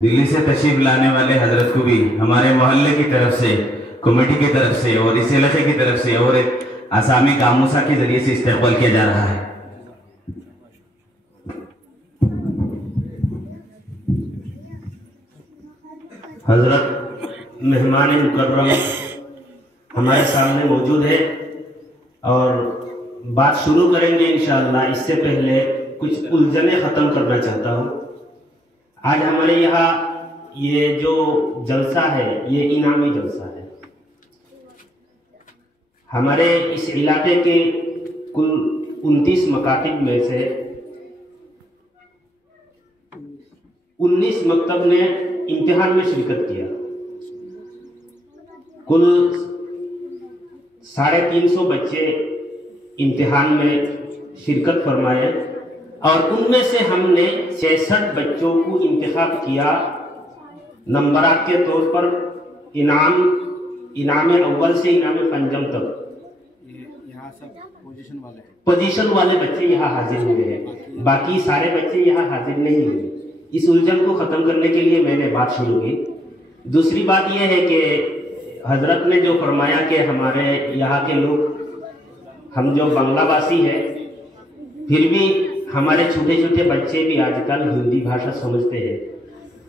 दिल्ली से तशरीफ लाने वाले हजरत को भी हमारे मोहल्ले की तरफ से, कमेटी की तरफ से और इस इलाके की तरफ से और एक आसामी गामूसा के जरिए से इस्तेकबाल किया जा रहा है। हजरत मेहमान मुकर्रम हमारे सामने मौजूद है और बात शुरू करेंगे इंशाअल्लाह। इससे पहले कुछ उलझने ख़त्म करना चाहता हूँ। आज हमारे यहाँ ये जो जलसा है ये इनामी जलसा है। हमारे इस इलाके के कुल 29 मकातिब में से 19 मकतब ने इम्तिहान में शिरकत किया। कुल 350 बच्चे इम्तिहान में शिरकत फरमाए और उनमें से हमने 66 बच्चों को इंतखाब किया नंबरात के तौर पर इनाम अव्वल से इनाम पंजम तक। यहाँ सब पोजीशन वाले बच्चे यहाँ हाजिर हुए हैं, बाकी सारे बच्चे यहाँ हाजिर नहीं हुए। इस उलझन को ख़त्म करने के लिए मैंने बात शुरू की। दूसरी बात यह है कि हजरत ने जो फरमाया कि हमारे यहाँ के लोग, हम जो बांग्लावासी हैं, फिर भी हमारे छोटे छोटे बच्चे भी आजकल हिंदी भाषा समझते हैं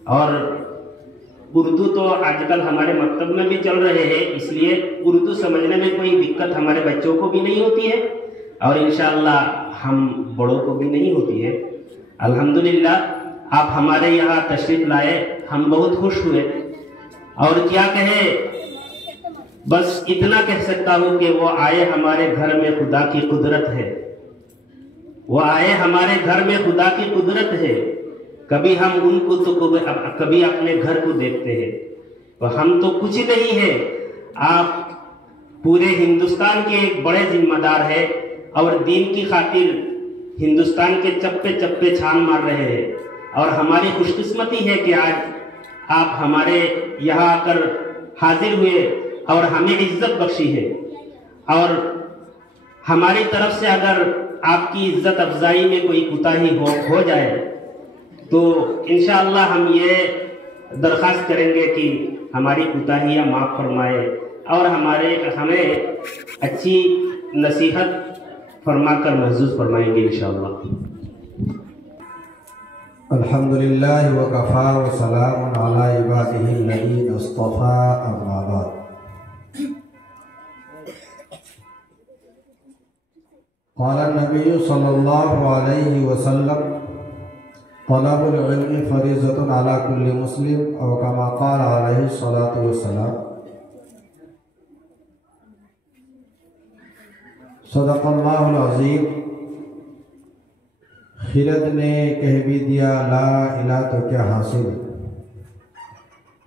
और उर्दू तो आजकल हमारे मकतब में भी चल रहे हैं, इसलिए उर्दू समझने में कोई दिक्कत हमारे बच्चों को भी नहीं होती है और इंशाअल्लाह हम बड़ों को भी नहीं होती है। अल्हम्दुलिल्लाह आप हमारे यहाँ तशरीफ लाए, हम बहुत खुश हुए और क्या कहे, बस इतना कह सकता हूँ कि वो आए हमारे घर में खुदा की कुदरत है। वो आए हमारे घर में खुदा की कुदरत है। कभी हम उनको तो कभी अपने घर को देखते हैं, तो हम तो कुछ नहीं है, आप पूरे हिंदुस्तान के एक बड़े जिम्मेदार है और दीन की खातिर हिंदुस्तान के चप्पे चप्पे छान मार रहे हैं और हमारी खुशकिस्मती है कि आज आप हमारे यहाँ आकर हाजिर हुए और हमें इज्जत बख्शी है। और हमारी तरफ से अगर आपकी इज्जत अफजाई में कोई कोताही हो जाए तो इंशाअल्लाह हम ये दरख्वास्त करेंगे कि हमारी कोताहियाँ माफ़ फरमाए और हमें अच्छी नसीहत फरमाकर महसूस फरमाएंगे इंशाअल्लाह। अल्हम्दुलिल्लाह व कफ़ा व सलामुन अला इबादिहिल्लज़ीना इस्तफ़ा अम्मा बाद। क़ाला नबी सल्लल्लाहु अलैहि वसल्लम तलबुल इल्मी फ़रीज़तुन अला कुल्लि मुस्लिम औ कमा क़ाल अलैहि सलातु वस्सलाम। सदक़ल्लाहुल अज़ीम। खिरद ने कह भी दिया ला इला तो क्या हासिल,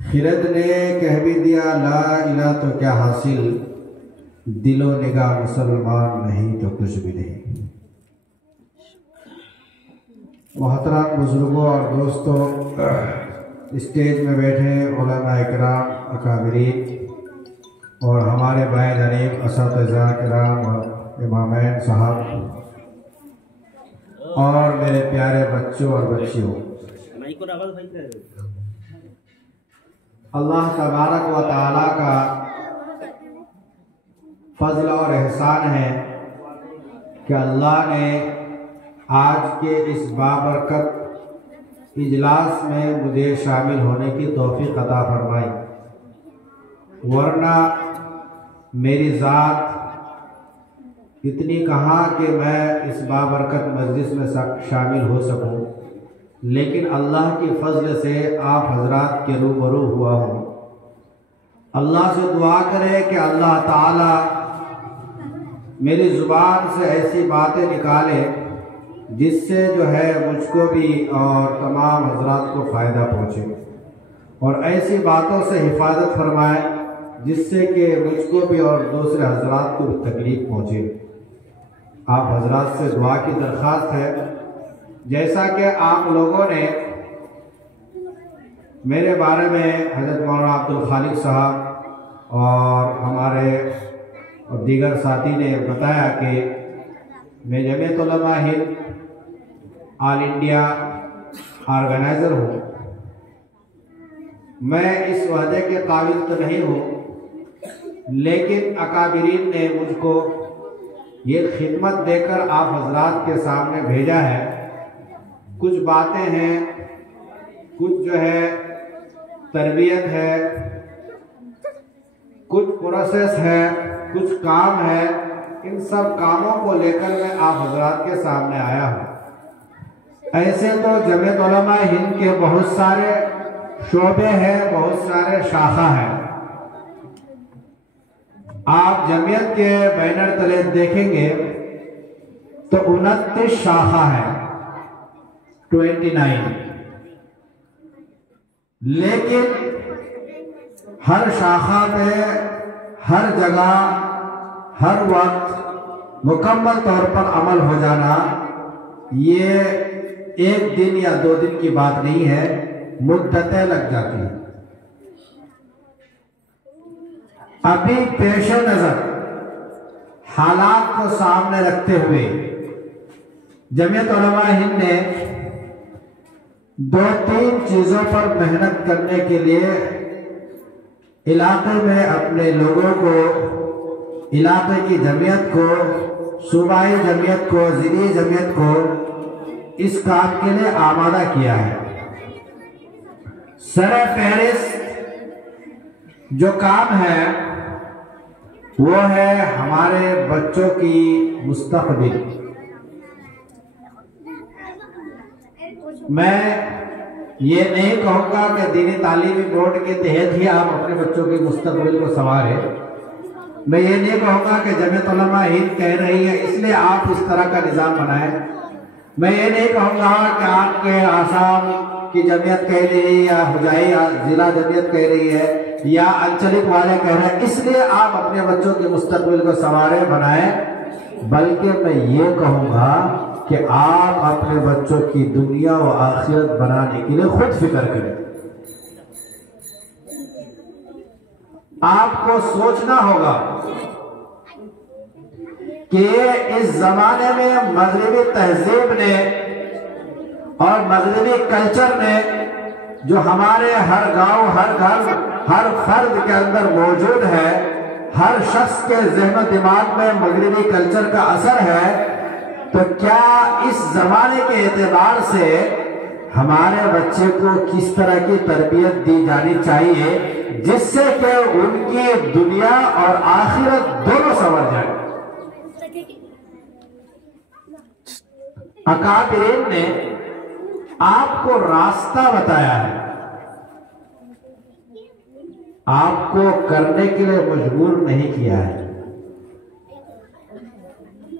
खिरद ने कह भी दिया ला इला तो क्या हासिल, दिलो निगाह मुसलमान नहीं तो कुछ भी नहीं। मोहतरम बुजुर्गों और दोस्तों, स्टेज में बैठे उलमा इकराम, अकाबिरीन और हमारे बाय जनीब असातिज़ा किराम और इमामैन साहब और मेरे प्यारे बच्चों और बच्चियों, अल्लाह तबारक व तआला का फजल और एहसान है कि अल्लाह ने आज के इस बाबरकत इजलास में मुझे शामिल होने की तौफीक अता फरमाई, वरना मेरी ज़ात इतनी कहाँ कि मैं इस बाबरकत मजलिस में शामिल हो सकूं, लेकिन अल्लाह की फजल से आप हजरात के रूबरू हुआ हूँ। अल्लाह से दुआ करें कि अल्लाह ताला मेरी ज़ुबान से ऐसी बातें निकाले जिससे जो है मुझको भी और तमाम हजरात को फ़ायदा पहुँचे, और ऐसी बातों से हिफाजत फरमाए जिससे कि मुझको भी और दूसरे हजरात को भी तकलीफ़ पहुँचे। आप हजरात से दुआ की दरख्वास्त है, जैसा कि आप लोगों ने मेरे बारे में हज़रत मौलाना अब्दुल खालिक साहब और हमारे और दीगर साथी ने बताया कि मैं Jamiat Ulama Hind all India organiser हूँ मैं इस वहदे के काबिल तो नहीं हूँ, लेकिन अकाबिरीन ने मुझको ये खिदमत देकर आप हजरात के सामने भेजा है। कुछ बातें हैं, कुछ जो है तरबियत है, कुछ प्रोसेस है, कुछ काम है। इन सब कामों को लेकर मैं आप हजरात के सामने आया हूँ। ऐसे तो जमीयत उलमा हिंद के बहुत सारे शोबे हैं, बहुत सारे शाखा हैं। आप जमीयत के बैनर तले देखेंगे तो 29 शाखा है, 29। लेकिन हर शाखा में हर जगह हर वक्त मुकम्मल तौर पर अमल हो जाना ये एक दिन या 2 दिन की बात नहीं है, मुद्दतें लग जाती हैं। अभी पेश नजर हालात को सामने रखते हुए जमीयत उलमा हिंद ने 2-3 चीजों पर मेहनत करने के लिए इलाके में अपने लोगों को, इलाके की जमीयत को, सूबाई जमीयत को, जिली जमीयत को इस काम के लिए आमादा किया है। सरे फहरिस्त जो काम है वो है हमारे बच्चों की मुस्तकबिल। मैं ये नहीं कहूँगा कि दीनी तालीमी बोर्ड के तहत ही आप अपने बच्चों की मुस्तकबिल को संवारें। मैं ये नहीं कहूँगा कि जमीयत उलमा हिंद कह रही है इसलिए आप इस तरह का निज़ाम बनाएं। मैं ये नहीं कहूँगा कि आपके आसाम की जमीयत कह रही है या हुजाई जिला जमीयत कह रही है या आंचलिक वाले कह रहे हैं इसलिए आप अपने बच्चों की मुस्तकबिल को संवारें, बनाएं। बल्कि मैं ये कहूँगा कि आप अपने बच्चों की दुनिया व आखिरत बनाने के लिए खुद फिक्र करें। आपको सोचना होगा कि इस जमाने में मगरिबी तहजीब ने और मगरिबी कल्चर ने जो हमारे हर गांव, हर घर, हर फर्द के अंदर मौजूद है, हर शख्स के ज़हन दिमाग में मगरिबी कल्चर का असर है, तो क्या इस जमाने के एतबार से हमारे बच्चे को किस तरह की तरबियत दी जानी चाहिए जिससे कि उनकी दुनिया और आखिरत दोनों संवर जाए। अकाबिरीन ने आपको रास्ता बताया है, आपको करने के लिए मजबूर नहीं किया है।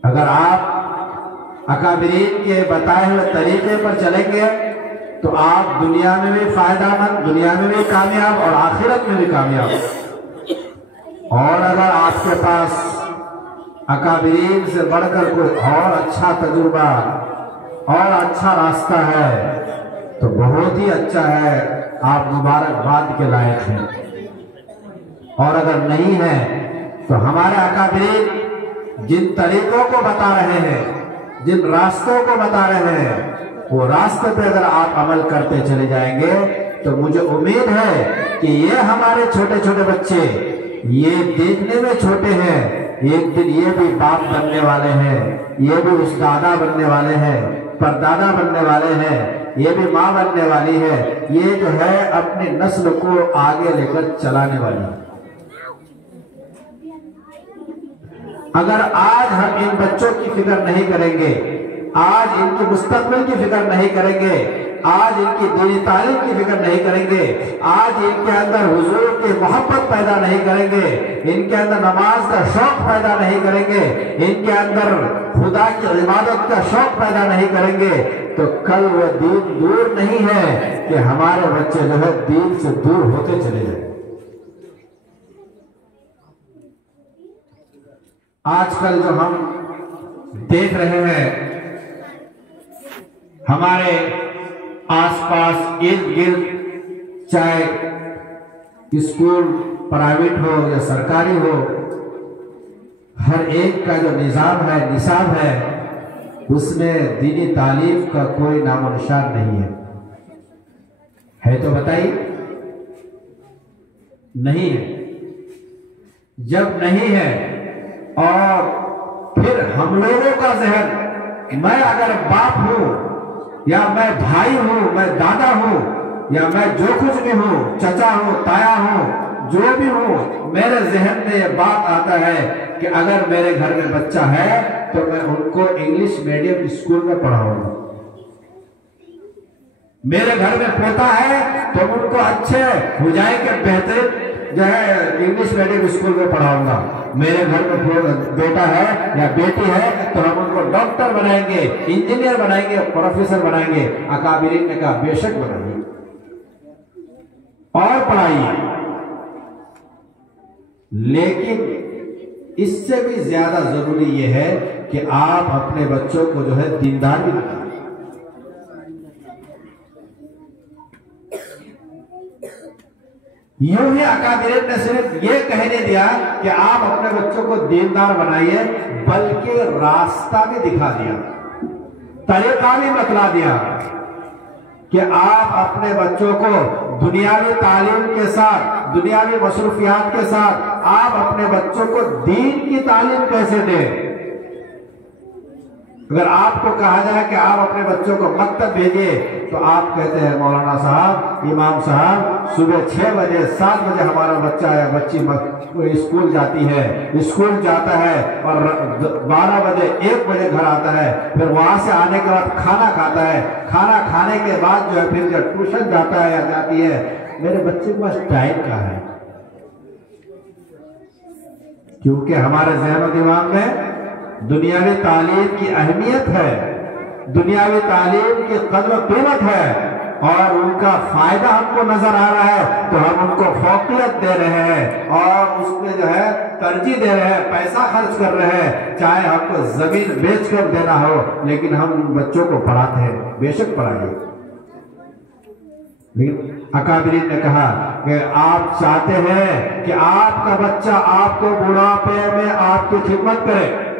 अगर आप अकाबिरीन के बताए हुए तरीके पर चलेंगे तो आप दुनिया में भी फायदामंद, दुनिया में भी कामयाब और आखिरत में भी कामयाब। और अगर आपके पास अकाबिरीन से बढ़कर कोई और अच्छा तजुर्बा और अच्छा रास्ता है तो बहुत ही अच्छा है, आप मुबारकबाद के लायक हैं। और अगर नहीं है तो हमारे अकाबिरीन जिन तरीकों को बता रहे हैं, जिन रास्तों को बता रहे हैं, वो रास्ते पे अगर आप अमल करते चले जाएंगे तो मुझे उम्मीद है कि ये हमारे छोटे छोटे बच्चे, ये देखने में छोटे हैं, एक दिन ये भी बाप बनने वाले हैं, ये भी उस्तादा बनने वाले हैं, परदादा बनने वाले हैं, ये भी माँ बनने वाली है, ये जो है अपनी नस्ल को आगे लेकर चलाने वाली है। अगर आज हम इन बच्चों की फिक्र नहीं करेंगे, आज इनकी मुस्तकबिल की फिक्र नहीं करेंगे, आज इनकी दीनी तालीम की फिक्र नहीं करेंगे, आज इनके अंदर हुजूर की मोहब्बत पैदा नहीं करेंगे, इनके अंदर नमाज का शौक पैदा नहीं करेंगे, इनके अंदर खुदा की इबादत का शौक पैदा नहीं करेंगे, तो कल वह दीन दूर नहीं है कि हमारे बच्चे जो है दीन से दूर होते चले जाए। आजकल जो हम देख रहे हैं हमारे आसपास इर्द गिर्द, चाहे स्कूल प्राइवेट हो या सरकारी हो, हर एक का जो निज़ाम है, निसाब है, उसमें दीनी तालीम का कोई नामो निशान नहीं है तो बताइए। नहीं है। जब नहीं है और फिर हम लोगों का जहन, मैं अगर बाप हूं या मैं भाई हूं, मैं दादा हूं या मैं जो कुछ भी हूं, चचा हूं, ताया हूं, जो भी हूं, मेरे जहन में यह बात आता है कि अगर मेरे घर में बच्चा है तो मैं उनको इंग्लिश मीडियम स्कूल में पढ़ाऊंगा। मेरे घर में पोता है तो उनको अच्छे हुजाई के बेहतरीन जो है इंग्लिश मीडियम स्कूल में पढ़ाऊंगा। मेरे घर में बेटा है या बेटी है तो हम उनको डॉक्टर बनाएंगे, इंजीनियर बनाएंगे, प्रोफेसर बनाएंगे। अकाबिरीन ने कहा बेशक बनाइए और पढ़ाइए, लेकिन इससे भी ज्यादा जरूरी यह है कि आप अपने बच्चों को जो है दीनदार भी बनाएं। यूं ही अकाबिरीन ने सिर्फ ये कहने दिया कि आप अपने बच्चों को दीनदार बनाइए, बल्कि रास्ता भी दिखा दिया, तरीका भी बतला दिया कि आप अपने बच्चों को दुनियावी तालीम के साथ, दुनियावी मसरूफियात के साथ आप अपने बच्चों को दीन की तालीम कैसे दें। अगर आपको कहा जाए कि आप अपने बच्चों को मकतब भेजिए तो आप कहते हैं मौलाना साहब, इमाम साहब, सुबह 6 बजे 7 बजे हमारा बच्चा या बच्ची स्कूल जाती है, स्कूल जाता है और 12 बजे 1 बजे घर आता है, फिर वहां से आने के बाद खाना खाता है, खाना खाने के बाद जो है फिर जब ट्यूशन जाता है या जाती है, मेरे बच्चे के पास टाइम कहाँ है? क्योंकि हमारे ज़हन और दिमाग में दुनियावी तालीम की अहमियत है, दुनियावी तालीम की कदर कीमत है और उनका फायदा हमको नजर आ रहा है तो हम उनको फौकियत दे रहे हैं और उसमें जो है तरजीह दे रहे हैं, पैसा खर्च कर रहे हैं, चाहे हमको जमीन बेच कर देना हो, लेकिन हम बच्चों को पढ़ाते हैं। बेशक पढ़ाइए, लेकिन अकाबिरीन ने कहा कि आप चाहते हैं कि आपका बच्चा आपको बुढ़ापे में आपकी खिदमत करे,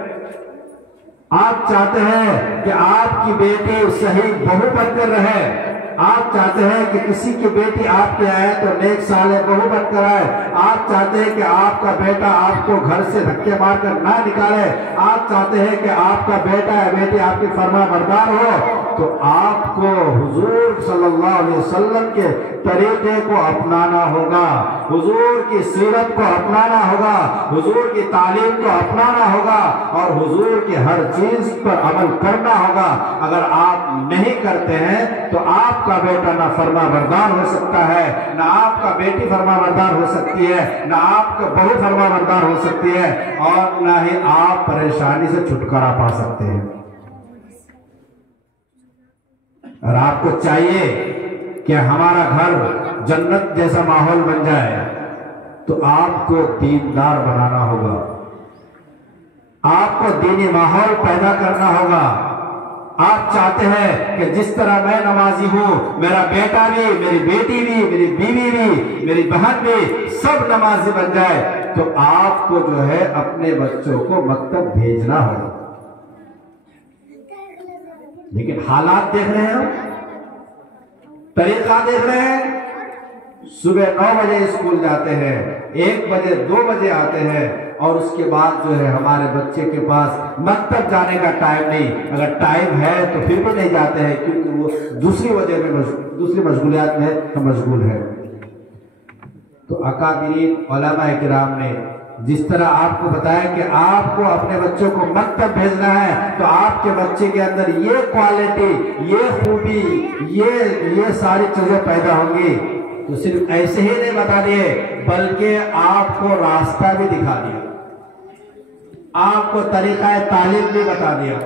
आप चाहते हैं कि आपकी बेटी सही बहू बनकर रहे, आप चाहते हैं कि किसी की बेटी आपके आए तो नेक साले बहू बनकर आए, आप चाहते हैं कि आपका बेटा आपको घर से धक्के मारकर ना निकाले, आप चाहते हैं कि आपका बेटा या बेटी आपकी फरमा बरदार हो, तो आपको हुजूर सल्लल्लाहु अलैहि वसल्लम के तरीके को अपनाना होगा, हुजूर की सीरत को अपनाना होगा, हुजूर की तालीम को अपनाना होगा और हुजूर की हर चीज पर अमल करना होगा। अगर आप नहीं करते हैं तो आपका बेटा ना फरमा बरदार हो सकता है, ना आपका बेटी फरमा बरदार हो सकती है, ना आपका बहू फरमा बरदार हो सकती है और ना ही आप परेशानी से छुटकारा पा सकते हैं। और आपको चाहिए कि हमारा घर जन्नत जैसा माहौल बन जाए तो आपको दीनदार बनाना होगा, आपको दीनी माहौल पैदा करना होगा। आप चाहते हैं कि जिस तरह मैं नमाजी हूं, मेरा बेटा भी, मेरी बेटी भी, मेरी बीवी भी, मेरी बहन भी सब नमाजी बन जाए, तो आपको जो है अपने बच्चों को मकतब भेजना होगा। लेकिन हालात देख रहे हैं हम, तरीका देख रहे हैं। सुबह 9 बजे स्कूल जाते हैं, 1 बजे 2 बजे आते हैं और उसके बाद जो है हमारे बच्चे के पास मकतब जाने का टाइम नहीं। अगर टाइम है तो फिर भी नहीं जाते हैं क्योंकि वो दूसरी वजह में, दूसरी मशगूलियात में मशगूल है। तो अकाबिरीन उलमा किराम ने जिस तरह आपको बताया कि आपको अपने बच्चों को मकतब भेजना है तो आपके बच्चे के अंदर ये क्वालिटी, ये खूबी, ये सारी चीजें पैदा होंगी, तो सिर्फ ऐसे ही नहीं बता दिए बल्कि आपको रास्ता भी दिखा दिया, आपको तरीका तालीम भी बता दिया।